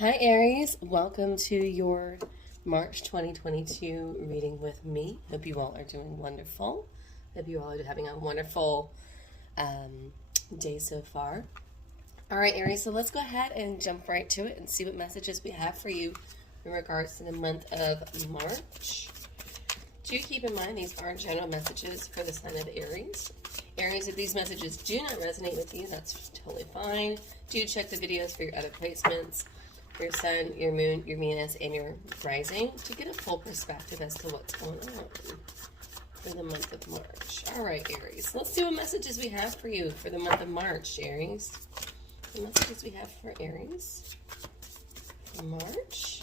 Hi Aries, welcome to your March 2022 reading with me. Hope you all are doing wonderful. Hope you all are having a wonderful day so far. All right Aries, so let's go ahead and jump right to it and see what messages we have for you in regards to the month of March. Do keep in mind these are general messages for the sign of Aries. Aries, if these messages do not resonate with you, that's totally fine. Do check the videos for your other placements, your sun, your moon, your Venus, and your rising to get a full perspective as to what's going on for the month of March. All right, Aries, let's see what messages we have for you for the month of March, Aries. The messages we have for Aries for March.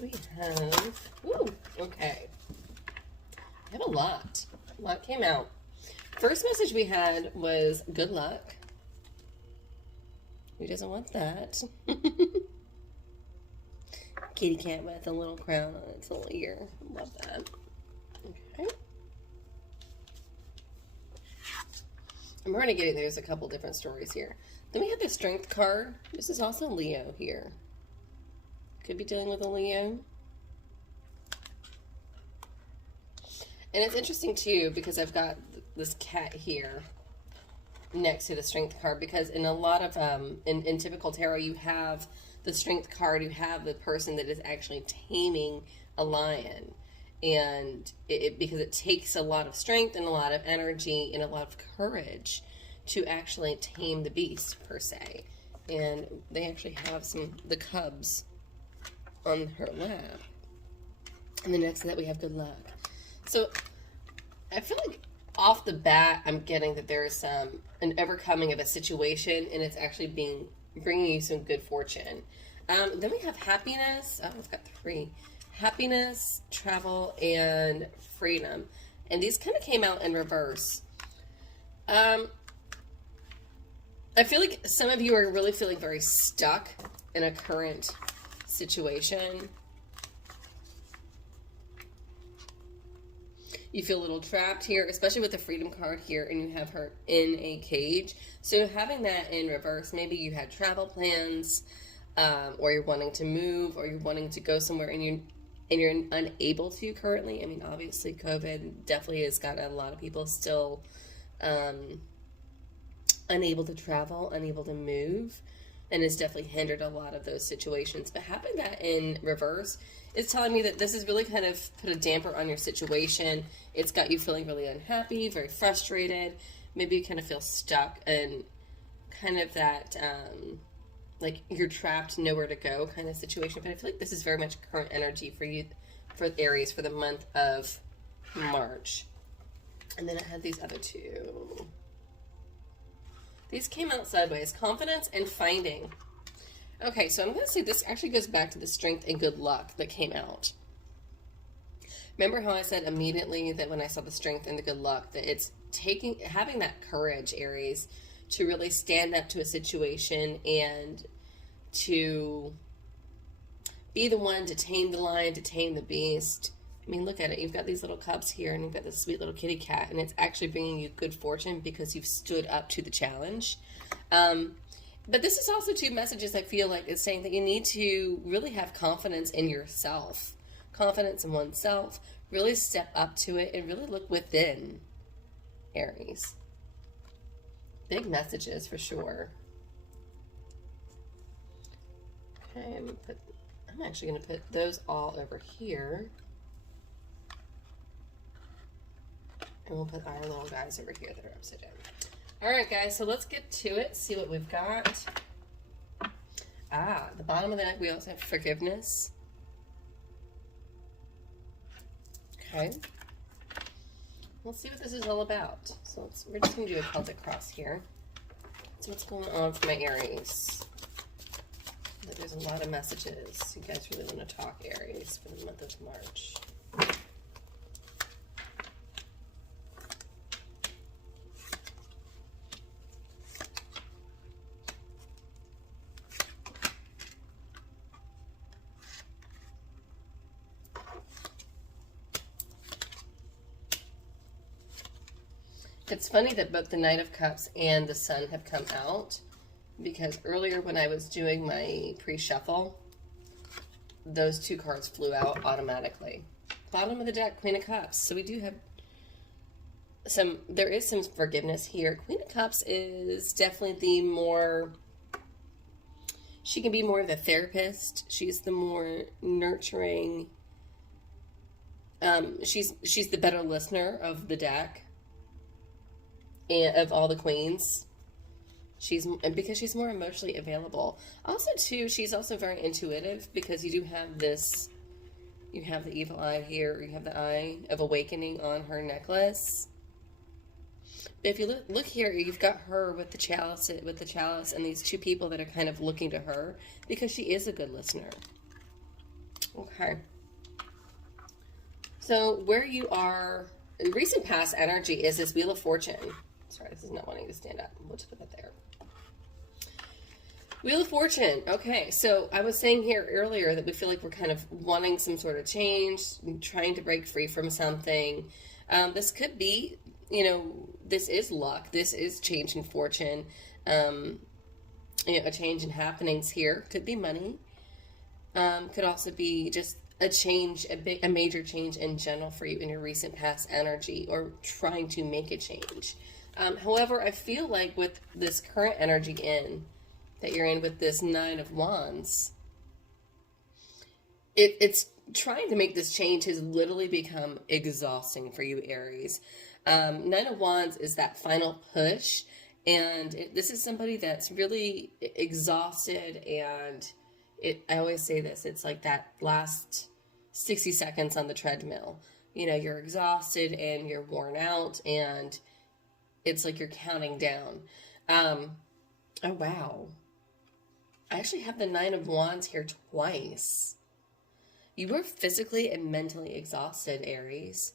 We have, ooh, okay. I have a lot. A lot came out. First message we had was good luck. Who doesn't want that? Kitty cat with a little crown on its little ear. Love that. Okay. I'm already getting, there's a couple different stories here. Then we have the strength card. This is also Leo here. Could be dealing with a Leo. And it's interesting too because I've got this cat here next to the strength card, because in a lot of in typical tarot you have the strength card, you have the person that is actually taming a lion, and because it takes a lot of strength and a lot of energy and a lot of courage to actually tame the beast per se. And they actually have the cubs on her lap. And then next to that we have good luck. So I feel like off the bat I'm getting that there's an overcoming of a situation, and it's actually bringing you some good fortune. Then we have happiness. Oh, I've got three. Happiness, travel, and freedom. And these kind of came out in reverse. I feel like some of you are really feeling very stuck in a current situation. You feel a little trapped here, especially with the freedom card here, and you have her in a cage. So having that in reverse, maybe you had travel plans, or you're wanting to move, or you're wanting to go somewhere and you're unable to currently. I mean, obviously COVID definitely has got a lot of people still unable to travel, unable to move, and it's definitely hindered a lot of those situations. But having that in reverse is telling me that this has really kind of put a damper on your situation. It's got you feeling really unhappy, very frustrated. Maybe you kind of feel stuck and kind of that, like you're trapped, nowhere to go kind of situation. But I feel like this is very much current energy for you, for Aries, for the month of March. And then I had these other two. These came out sideways. Confidence and finding. Okay, so I'm going to say this actually goes back to the strength and good luck that came out. Remember how I said immediately that when I saw the strength and the good luck, that it's having that courage, Aries, to really stand up to a situation and to be the one to tame the lion, to tame the beast. I mean, look at it. You've got these little cubs here, and you've got this sweet little kitty cat, and it's actually bringing you good fortune because you've stood up to the challenge. But this is also two messages I feel like it's saying that you need to really have confidence in yourself, confidence in oneself, really step up to it, and really look within, Aries. Big messages for sure. Okay, I'm actually going to put those all over here. And we'll put our little guys over here that are upside down. All right, guys, so let's get to it, see what we've got. The bottom of the deck, we also have forgiveness. Okay. Let's see what this is all about. So we're just going to do a Celtic cross here. So what's going on for my Aries? There's a lot of messages. You guys really want to talk, Aries, for the month of March. It's funny that both the Knight of Cups and the Sun have come out, because earlier when I was doing my pre-shuffle, those two cards flew out automatically. Bottom of the deck, Queen of Cups. So we do have there is some forgiveness here. Queen of Cups is definitely the more, she can be more of the therapist. She's the more nurturing, she's the better listener of the deck and of all the queens. Because she's more emotionally available. Also, too, she's also very intuitive, because you do have this, you have the evil eye here, you have the eye of awakening on her necklace. But if you look here, you've got her with the chalice, and these two people that are kind of looking to her, because she is a good listener. Okay. So where you are, recent past energy is this Wheel of Fortune. Sorry, this is not wanting to stand up. We'll just put that there. Wheel of Fortune. Okay, so I was saying here earlier that we feel like we're kind of wanting some sort of change, trying to break free from something. This could be, you know, this is luck. This is change in fortune. You know, a change in happenings here. Could be money. Could also be just a change, a major change in general for you in your recent past energy, or trying to make a change. However, I feel like with this current energy that you're in with this Nine of Wands, it's trying to make this change has literally become exhausting for you, Aries. Nine of Wands is that final push, and this is somebody that's really exhausted, and I always say this, it's like that last 60 seconds on the treadmill. You know, you're exhausted and you're worn out, and it's like you're counting down. Oh, wow. I actually have the Nine of Wands here twice. You were physically and mentally exhausted, Aries.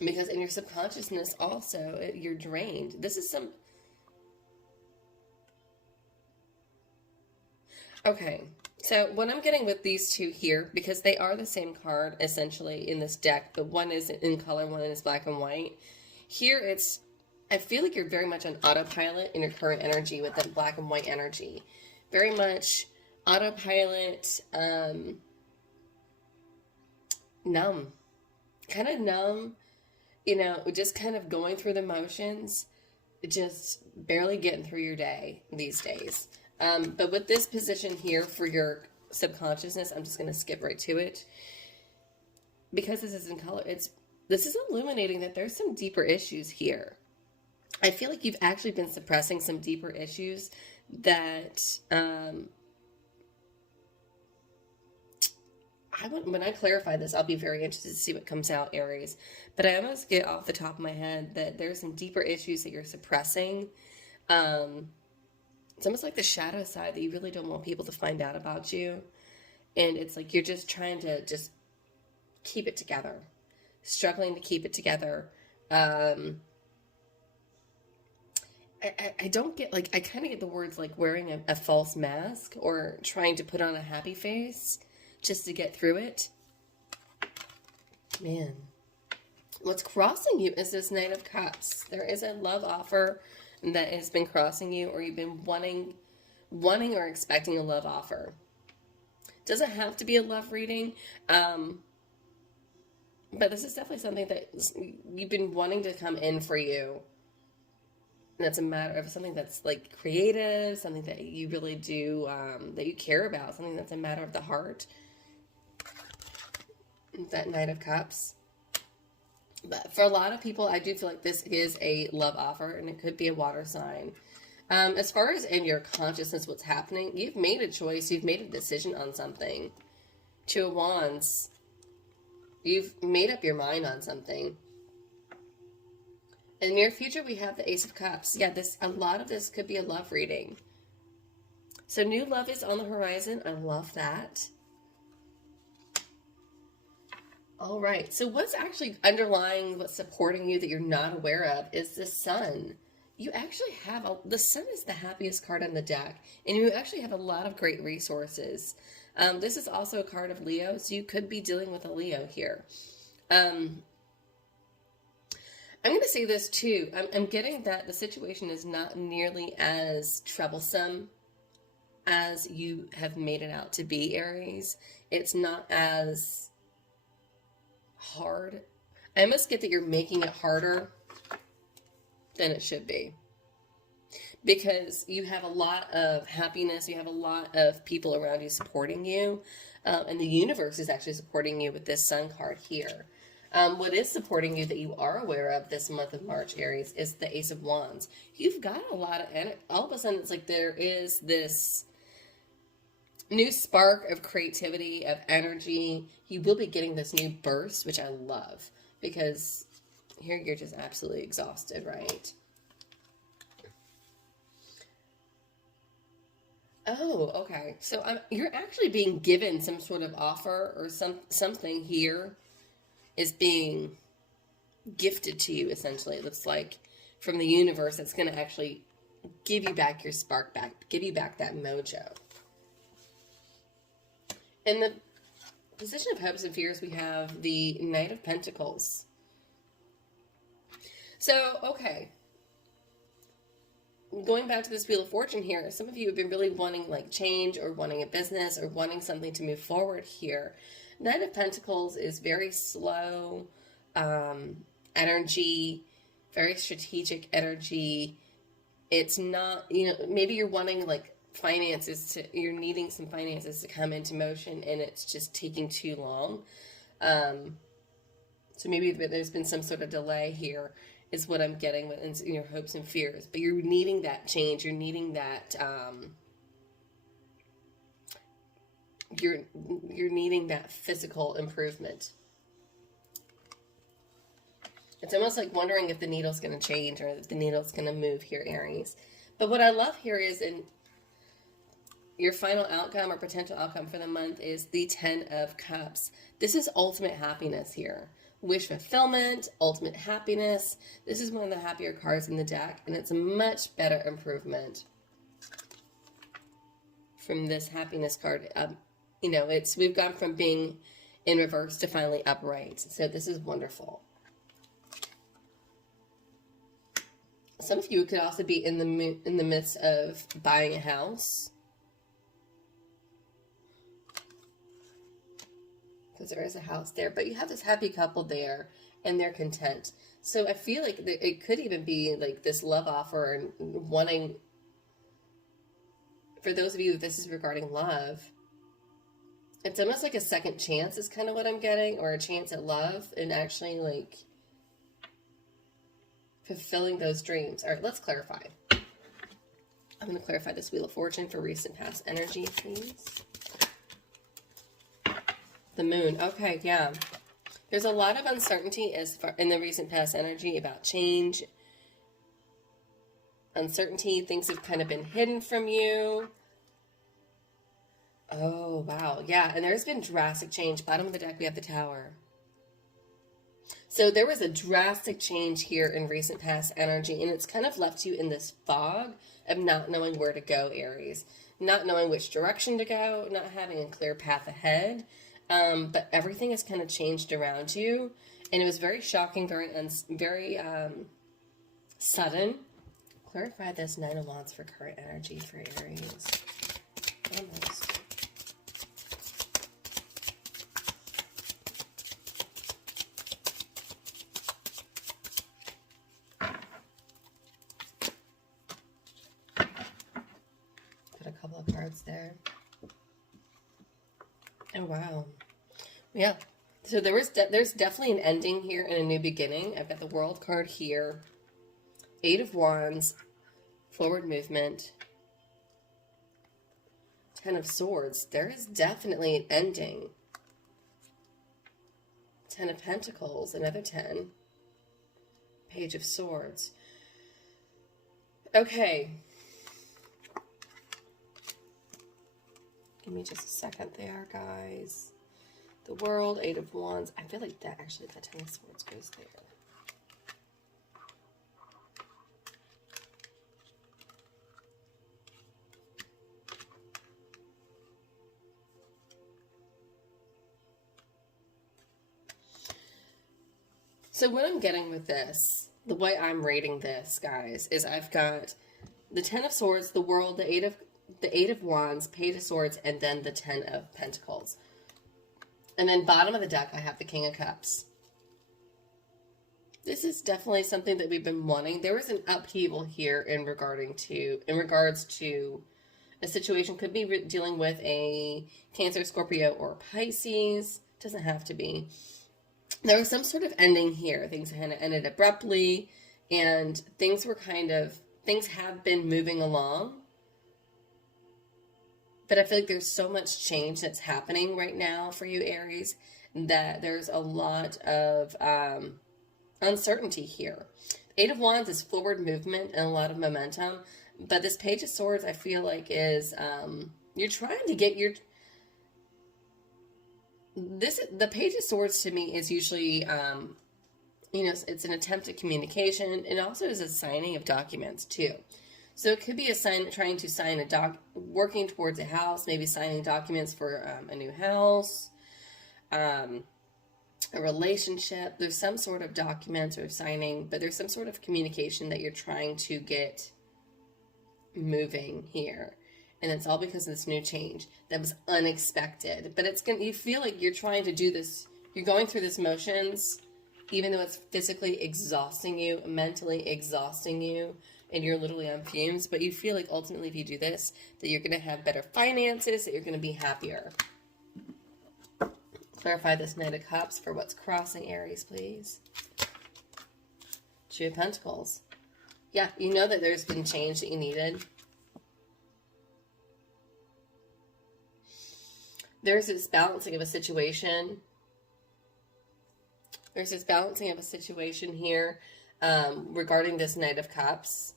Because in your subconsciousness also, you're drained. This is some... Okay, so what I'm getting with these two here, because they are the same card, essentially, in this deck, but one is in color, one is black and white. Here it's... I feel like you're very much on autopilot in your current energy with that black and white energy. Very much autopilot, numb. Kind of numb, you know, just kind of going through the motions, just barely getting through your day these days. But with this position here for your subconsciousness, I'm just going to skip right to it. Because this is in color, this is illuminating that there's some deeper issues here. I feel like you've actually been suppressing some deeper issues that, when I clarify this, I'll be very interested to see what comes out, Aries. But I almost get off the top of my head that there's some deeper issues that you're suppressing. It's almost like the shadow side that you really don't want people to find out about you. And it's like you're just trying to just keep it together. Struggling to keep it together. I don't get, like, I kind of get the words like wearing a false mask or trying to put on a happy face just to get through it. Man. What's crossing you is this Knight of Cups. There is a love offer that has been crossing you, or you've been wanting or expecting a love offer. Doesn't have to be a love reading, but this is definitely something that you've been wanting to come in for you. And that's a matter of something that's like creative, something that you really do, that you care about, something that's a matter of the heart. That Knight of Cups. But for a lot of people, I do feel like this is a love offer, and it could be a water sign. As far as in your consciousness, what's happening, you've made a choice, you've made a decision on something. Two of Wands. You've made up your mind on something. In the near future, we have the Ace of Cups. Yeah, a lot of this could be a love reading. So new love is on the horizon. I love that. All right. So what's actually underlying, what's supporting you that you're not aware of is the Sun. You actually have, the Sun is the happiest card on the deck. And you actually have a lot of great resources. This is also a card of Leo, so you could be dealing with a Leo here. I'm going to say this too. I'm getting that the situation is not nearly as troublesome as you have made it out to be, Aries. It's not as hard. I must get that you're making it harder than it should be. Because you have a lot of happiness, you have a lot of people around you supporting you, and the universe is actually supporting you with this Sun card here. What is supporting you that you are aware of this month of March, Aries, is the Ace of Wands. You've got a lot of energy. All of a sudden, it's like there is this new spark of creativity, of energy. You will be getting this new burst, which I love, because here you're just absolutely exhausted, right? Oh, okay. So you're actually being given some sort of offer, or something here is being gifted to you, essentially. It looks like from the universe, it's going to actually give you back your spark back, give you back that mojo. In the position of hopes and fears, we have the Knight of Pentacles. So, okay. Going back to this Wheel of Fortune here, some of you have been really wanting like change, or wanting a business, or wanting something to move forward here. Knight of Pentacles is very slow energy, very strategic energy. It's not, maybe you're wanting like you're needing some finances to come into motion, and it's just taking too long. So maybe there's been some sort of delay here, is what I'm getting with in your hopes and fears. But you're needing that change. You're needing that. You're needing that physical improvement. It's almost like wondering if the needle's going to change, or if the needle's going to move here, Aries. But what I love here is in your final outcome, or potential outcome for the month, is the 10 of Cups. This is ultimate happiness here. Wish fulfillment, ultimate happiness. This is one of the happier cards in the deck, and it's a much better improvement from this happiness card. We've gone from being in reverse to finally upright. So this is wonderful. Some of you could also be in the midst of buying a house, because there is a house there, but you have this happy couple there, and they're content. So I feel like it could even be like this love offer, and wanting, for those of you that this is regarding love, it's almost like a second chance is kind of what I'm getting, or a chance at love, and actually like fulfilling those dreams. All right, let's clarify. I'm going to clarify this Wheel of Fortune for recent past energy, please. The Moon. Okay, yeah. There's a lot of uncertainty in the recent past energy about change. Uncertainty. Things have kind of been hidden from you. Oh, wow. Yeah, and there's been drastic change. Bottom of the deck, we have the Tower. So there was a drastic change here in recent past energy, and it's kind of left you in this fog of not knowing where to go, Aries. Not knowing which direction to go, not having a clear path ahead. But everything has kind of changed around you, and it was very shocking, very sudden. Clarify this Nine of Wands for current energy for Aries. Almost. Put a couple of cards there. Oh, wow. Yeah. So there's definitely an ending here and a new beginning. I've got the World card here. 8 of Wands. Forward movement. 10 of Swords. There is definitely an ending. 10 of Pentacles. Another 10. Page of Swords. Okay. Give me just a second there, guys. The World, 8 of Wands. I feel like that actually, the 10 of Swords goes there. So what I'm getting with this the way I'm rating this, guys, is I've got the Ten of Swords, the World, the Eight of Wands, Page of Swords, and then the Ten of Pentacles. And then bottom of the deck, I have the King of Cups. This is definitely something that we've been wanting. There was an upheaval here in regards to a situation. Could be dealing with a Cancer, Scorpio, or Pisces. Doesn't have to be. There was some sort of ending here. Things kind of ended abruptly, and things have been moving along. But I feel like there's so much change that's happening right now for you, Aries, that there's a lot of uncertainty here. Eight of Wands is forward movement and a lot of momentum, but this Page of Swords, I feel like, is you're trying to get the Page of Swords to me is usually it's an attempt at communication. It also is a signing of documents too. So it could be trying to sign working towards a house, maybe signing documents for a new house, a relationship. There's some sort of documents or signing, but there's some sort of communication that you're trying to get moving here. And it's all because of this new change that was unexpected. But you feel like you're trying to do this, you're going through this motions, even though it's physically exhausting you, mentally exhausting you, and you're literally on fumes, but you feel like ultimately if you do this, that you're going to have better finances, that you're going to be happier. Clarify this Knight of Cups for what's crossing Aries, please. Two of Pentacles. Yeah, you know that there's been change that you needed. There's this balancing of a situation. There's this balancing of a situation here regarding this Knight of Cups.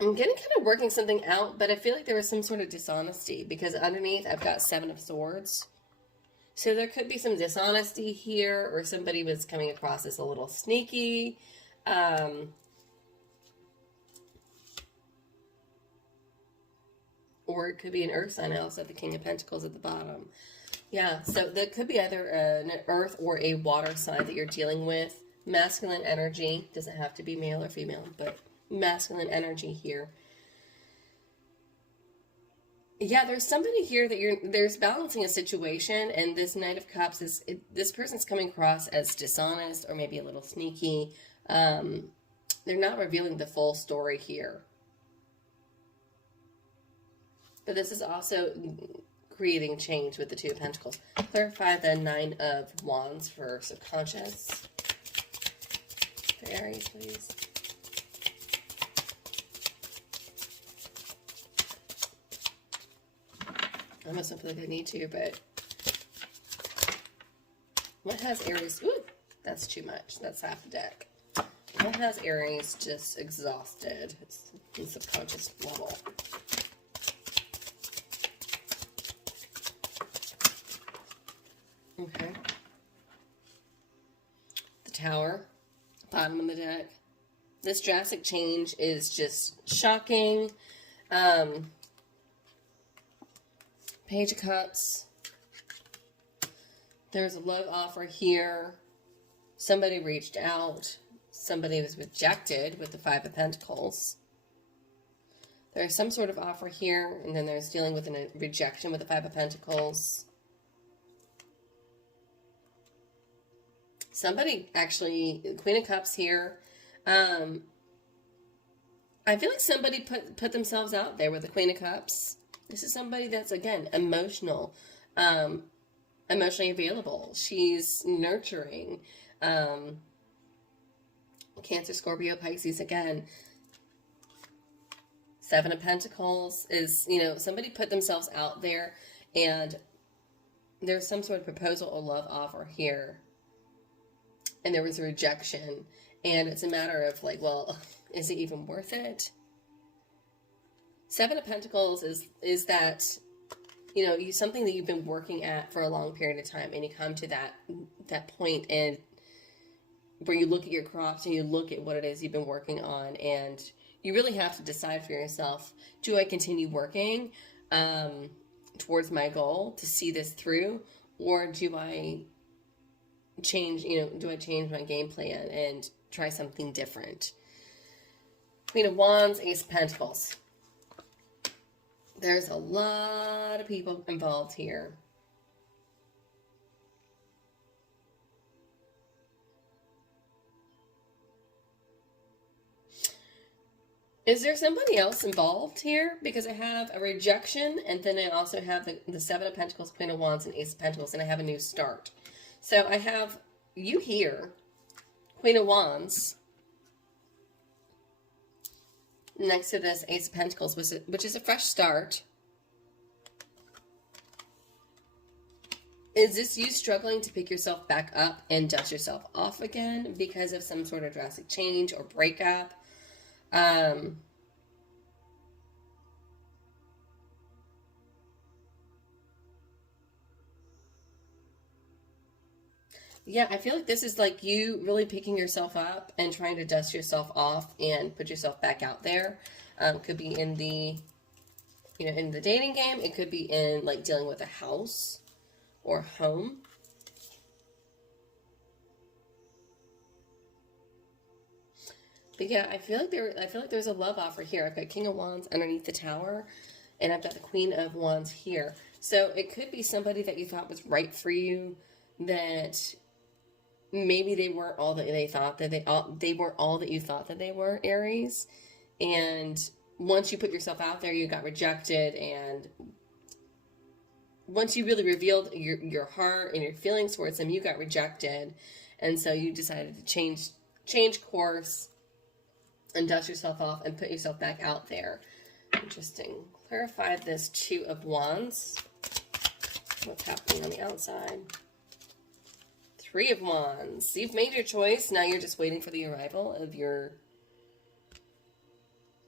I'm getting kind of working something out, but I feel like there was some sort of dishonesty because underneath I've got Seven of Swords. So there could be some dishonesty here, or somebody was coming across as a little sneaky. Or it could be an earth sign. I also have the King of Pentacles at the bottom. Yeah, so that could be either an earth or a water sign that you're dealing with. Masculine energy. Doesn't have to be male or female, but masculine energy here. Yeah, there's somebody here that there's balancing a situation, and this Knight of Cups this person's coming across as dishonest or maybe a little sneaky. They're not revealing the full story here. But this is also creating change with the Two of Pentacles. Clarify the Nine of Wands for subconscious. For Aries, please. I almost don't feel like I need to, but what has Aries? Ooh, that's too much. That's half the deck. What has Aries just exhausted? It's in subconscious level. Okay. The Tower, bottom of the deck. This drastic change is just shocking. Page of Cups. There's a love offer here. Somebody reached out. Somebody was rejected with the Five of Pentacles. There's some sort of offer here, and then there's dealing with a rejection with the Five of Pentacles. Somebody, actually, Queen of Cups here. I feel like somebody put themselves out there with the Queen of Cups. This is somebody that's, again, emotional, emotionally available. She's nurturing. Cancer, Scorpio, Pisces, again. Seven of Pentacles is, somebody put themselves out there, and there's some sort of proposal or love offer here. And there was a rejection. And it's a matter of, like, well, is it even worth it? Seven of Pentacles is that, something that you've been working at for a long period of time, and you come to that point and where you look at your crops and you look at what it is you've been working on, and you really have to decide for yourself, do I continue working towards my goal to see this through, or do I change, do I change my game plan and try something different? Queen of Wands, Ace of Pentacles. There's a lot of people involved here. Is there somebody else involved here? Because I have a rejection, and then I also have the Seven of Pentacles, Queen of Wands, and Ace of Pentacles, and I have a new start. So I have you here, Queen of Wands, next to this Ace of Pentacles, which is a fresh start. Is this you struggling to pick yourself back up and dust yourself off again because of some sort of drastic change or breakup? Yeah, I feel like this is like you really picking yourself up and trying to dust yourself off and put yourself back out there. Could be in the, in the dating game. It could be in like dealing with a house or home. But yeah, I feel like there's a love offer here. I've got King of Wands underneath the Tower, and I've got the Queen of Wands here. So it could be somebody that you thought was right for you, that maybe they weren't all that they thought that they weren't all that you thought that they were, Aries. And once you put yourself out there, you got rejected, and once you really revealed your heart and your feelings towards them, you got rejected, and so you decided to change course and dust yourself off and put yourself back out there. Interesting. Clarify this Two of Wands. What's happening on the outside? Three of Wands. You've made your choice. Now you're just waiting for the arrival of your...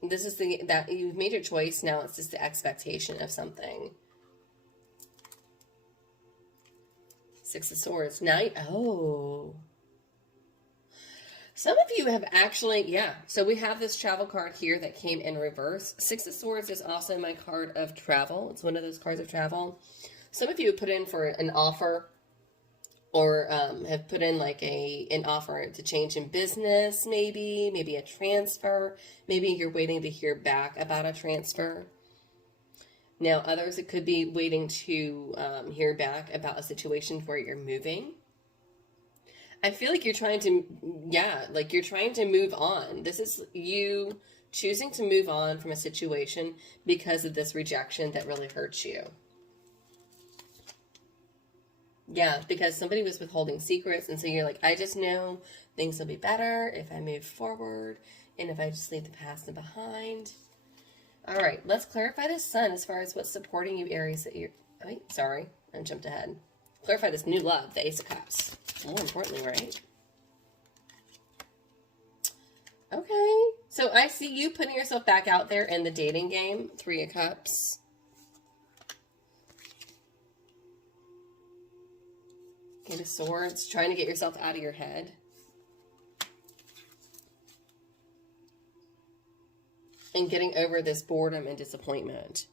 that you've made your choice. Now it's just the expectation of something. Six of Swords. Oh. Some of you have actually, yeah. So we have this travel card here that came in reverse. Six of Swords is also my card of travel. It's one of those cards of travel. Some of you have put in for an offer, or have put in like an offer to change in business, maybe a transfer. Maybe you're waiting to hear back about a transfer. Now others, it could be waiting to hear back about a situation where you're moving. I feel like you're trying to, you're trying to move on. This is you choosing to move on from a situation because of this rejection that really hurts you. Yeah, because somebody was withholding secrets, and so you're like, I just know things will be better if I move forward, and if I just leave the past behind. All right, let's clarify this Sun as far as what's supporting you, Aries. That you're, sorry, I jumped ahead. Clarify this new love, the Ace of Cups. More importantly, right? Okay, so I see you putting yourself back out there in the dating game. Three of Cups. Eight of Swords, trying to get yourself out of your head. And getting over this boredom and disappointment.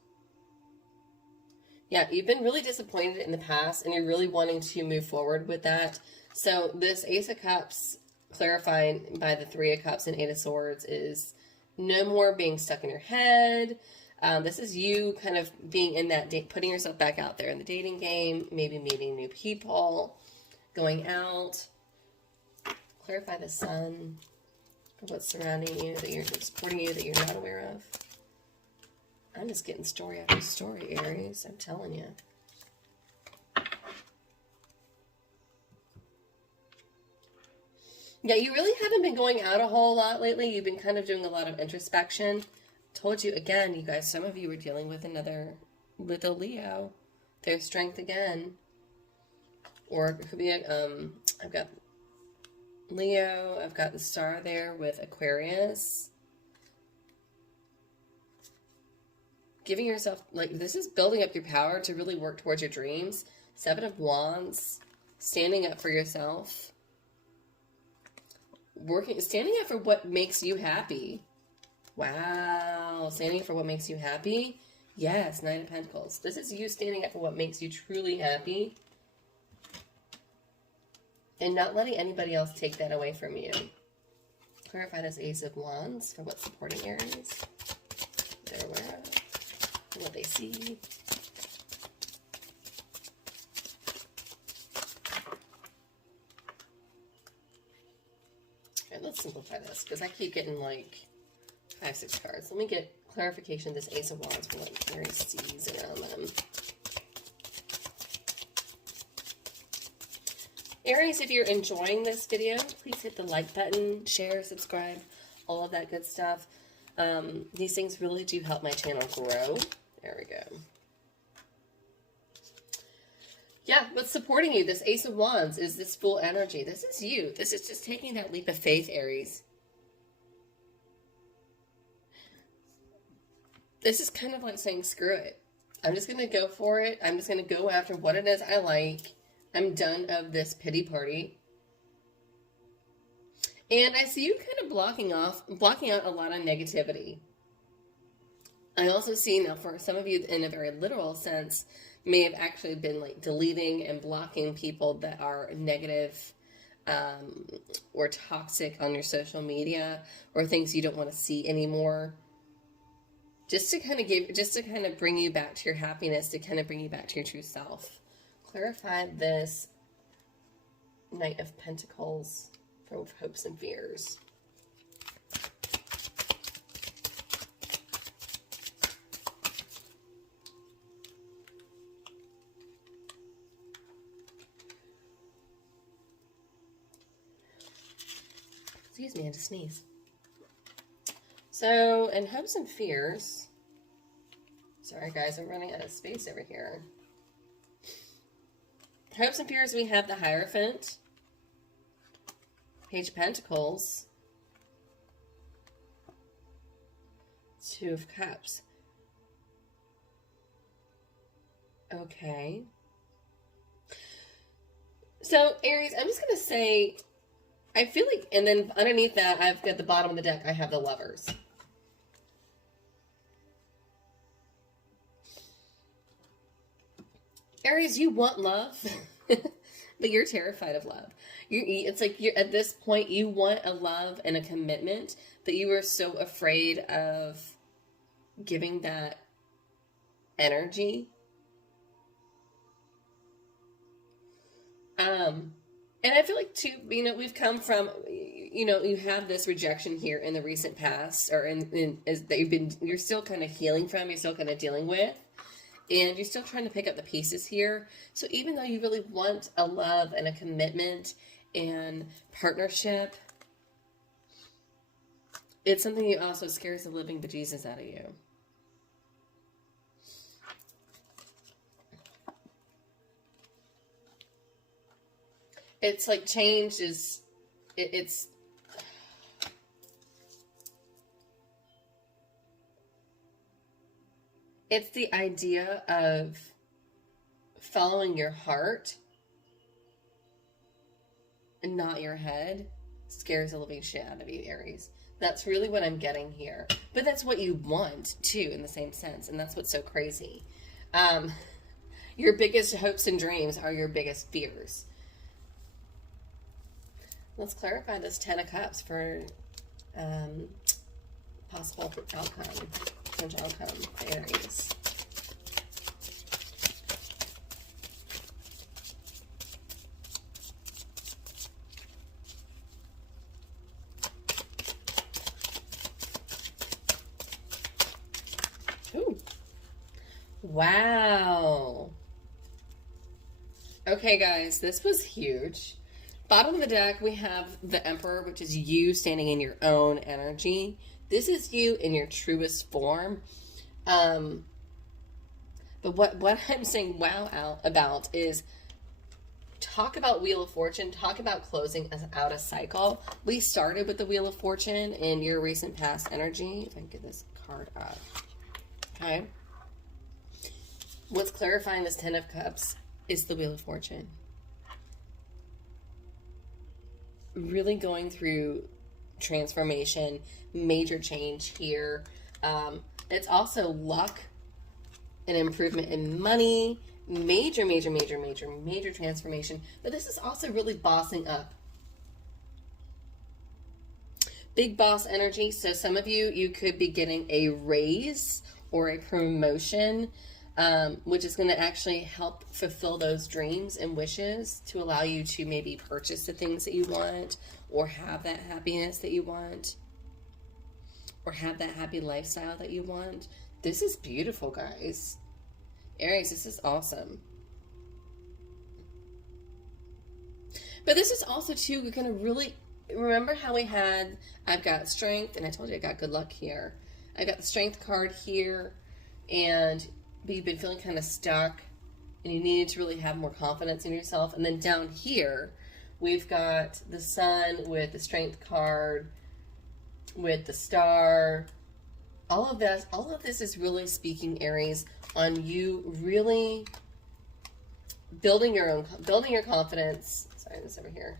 Yeah, you've been really disappointed in the past, and you're really wanting to move forward with that. So this Ace of Cups, clarified by the Three of Cups and Eight of Swords, is no more being stuck in your head. This is you kind of being in that, putting yourself back out there in the dating game, maybe meeting new people, going out. Clarify the Sun, what's surrounding you, that you're supporting you, that you're not aware of. I'm just getting story after story, Aries. I'm telling you. Yeah, you really haven't been going out a whole lot lately. You've been kind of doing a lot of introspection. Told you again, you guys, some of you were dealing with with a Leo. Their strength again. Or it could be, I've got Leo. I've got the star there with Aquarius. Giving yourself, this is building up your power to really work towards your dreams. Seven of Wands, standing up for yourself. Standing up for what makes you happy. Wow, standing up for what makes you happy. Yes, Nine of Pentacles. This is you standing up for what makes you truly happy. and not letting anybody else take that away from you. Clarify this Ace of Wands for what's supporting Aries. They're aware of, what they see. Okay, let's simplify this because I keep getting like 5, 6 cards. Let me get clarification of this Ace of Wands for what Aries sees around them. Aries, if you're enjoying this video, please hit the like button, share, subscribe, all of that good stuff. These things really do help my channel grow. There we go. Yeah, what's supporting you? This Ace of Wands is this full energy. This is you. This is just taking that leap of faith, Aries. This is kind of like saying, screw it. I'm just going to go for it. I'm just going to go after what it is I like. I'm done of this pity party. And I see you kind of blocking out a lot of negativity. I also see now for some of you in a very literal sense, may have actually been like deleting and blocking people that are negative or toxic on your social media or things you don't want to see anymore. Just to kind of bring you back to your happiness, to kind of bring you back to your true self. Clarify this Knight of Pentacles for hopes and fears. Excuse me, I had to sneeze. So, in hopes and fears, sorry guys, I'm running out of space over here. Hopes and fears, we have the Hierophant, Page of Pentacles, Two of Cups. Okay. So, Aries, I'm just going to say, I feel like, and then underneath that, I've got the bottom of the deck, I have the Lovers. Aries, you want love, but you're terrified of love. It's like you're at this point, you want a love and a commitment, but you are so afraid of giving that energy. And I feel like too, you know, we've come from, you know, you have this rejection here in the recent past, or that you're still kind of healing from, you're still kind of dealing with. And you're still trying to pick up the pieces here. So even though you really want a love and a commitment and partnership, it's something that also scares the living bejesus out of you. It's like change is, it's the idea of following your heart and not your head scares the living shit out of you, Aries. That's really what I'm getting here. But that's what you want, too, in the same sense. And that's what's so crazy. Your biggest hopes and dreams are your biggest fears. Let's clarify this Ten of Cups for possible outcome. Potential outcome for Aries. Ooh. Wow. Okay, guys, this was huge. Bottom of the deck, we have the Emperor, which is you standing in your own energy. This is you in your truest form. But what I'm saying wow about is talk about Wheel of Fortune. Talk about closing out a cycle. We started with the Wheel of Fortune in your recent past energy. If I can get this card up. Okay. What's clarifying this Ten of Cups is the Wheel of Fortune. Really going through transformation, major change here. It's also luck, an improvement in money, major, major, major, major, major transformation. But this is also really bossing up. Big boss energy. So some of you, you could be getting a raise or a promotion, which is going to actually help fulfill those dreams and wishes to allow you to maybe purchase the things that you want, or have that happiness that you want, or have that happy lifestyle that you want. This is beautiful, guys. Aries, this is awesome. But this is also, too, we're going to really remember how we had, I've got strength, and I told you I got good luck here. I got the strength card here, and you've been feeling kind of stuck, and you needed to really have more confidence in yourself. And then down here, we've got the sun with the strength card, with the star. All of this is really speaking, Aries, on you really building your confidence. Sorry, this over here.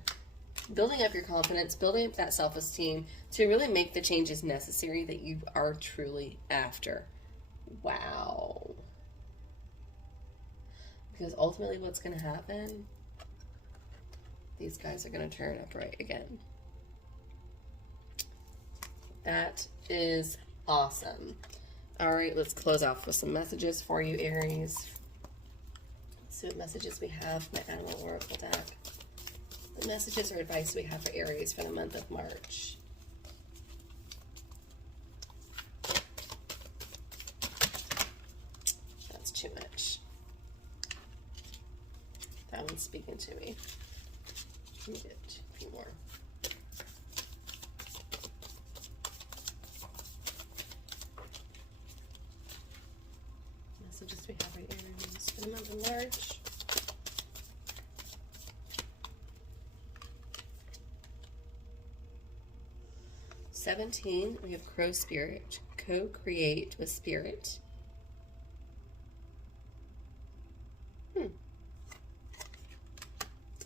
Building up your confidence, building up that self-esteem to really make the changes necessary that you are truly after. Wow. Because ultimately what's going to happen, these guys are going to turn upright again. That is awesome. All right, let's close off with some messages for you, Aries. Let's see what messages we have from my Animal Oracle deck. The messages or advice we have for Aries for the month of March. That's too much. That one's speaking to me. Let me get a few more. Messages we have for Aries for the month of March. We have Crow Spirit. Co-create with Spirit.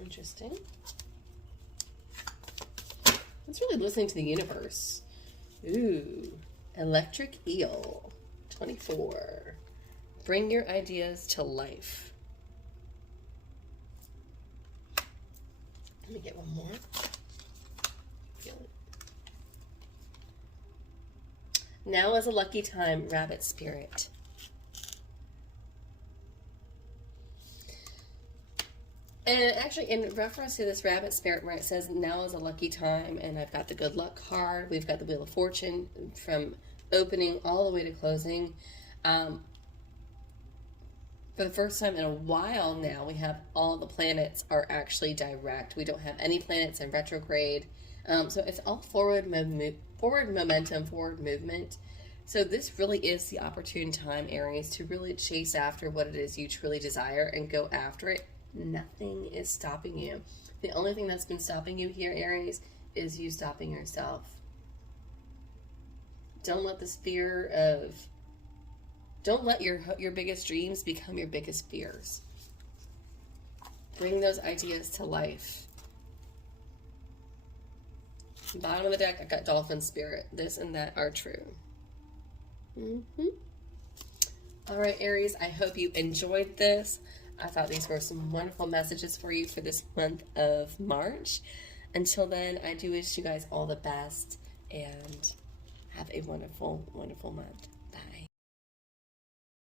Interesting. It's really listening to the universe. Ooh. Electric Eel. 24. Bring your ideas to life. Let me get one more. Feel it. Now is a lucky time, Rabbit Spirit. And actually, in reference to this Rabbit Spirit, where it says now is a lucky time, and I've got the good luck card, we've got the Wheel of Fortune from opening all the way to closing. For the first time in a while now, we have all the planets are actually direct. We don't have any planets in retrograde. So it's all forward momentum, forward movement. So this really is the opportune time, Aries, to really chase after what it is you truly desire and go after it. Nothing is stopping you. The only thing that's been stopping you here, Aries, is you stopping yourself. Don't let this fear of... Don't let your biggest dreams become your biggest fears. Bring those ideas to life. Bottom of the deck, I've got Dolphin Spirit. This and that are true. All right, Aries, I hope you enjoyed this. I thought these were some wonderful messages for you for this month of March. Until then, I do wish you guys all the best and have a wonderful, wonderful month. Bye.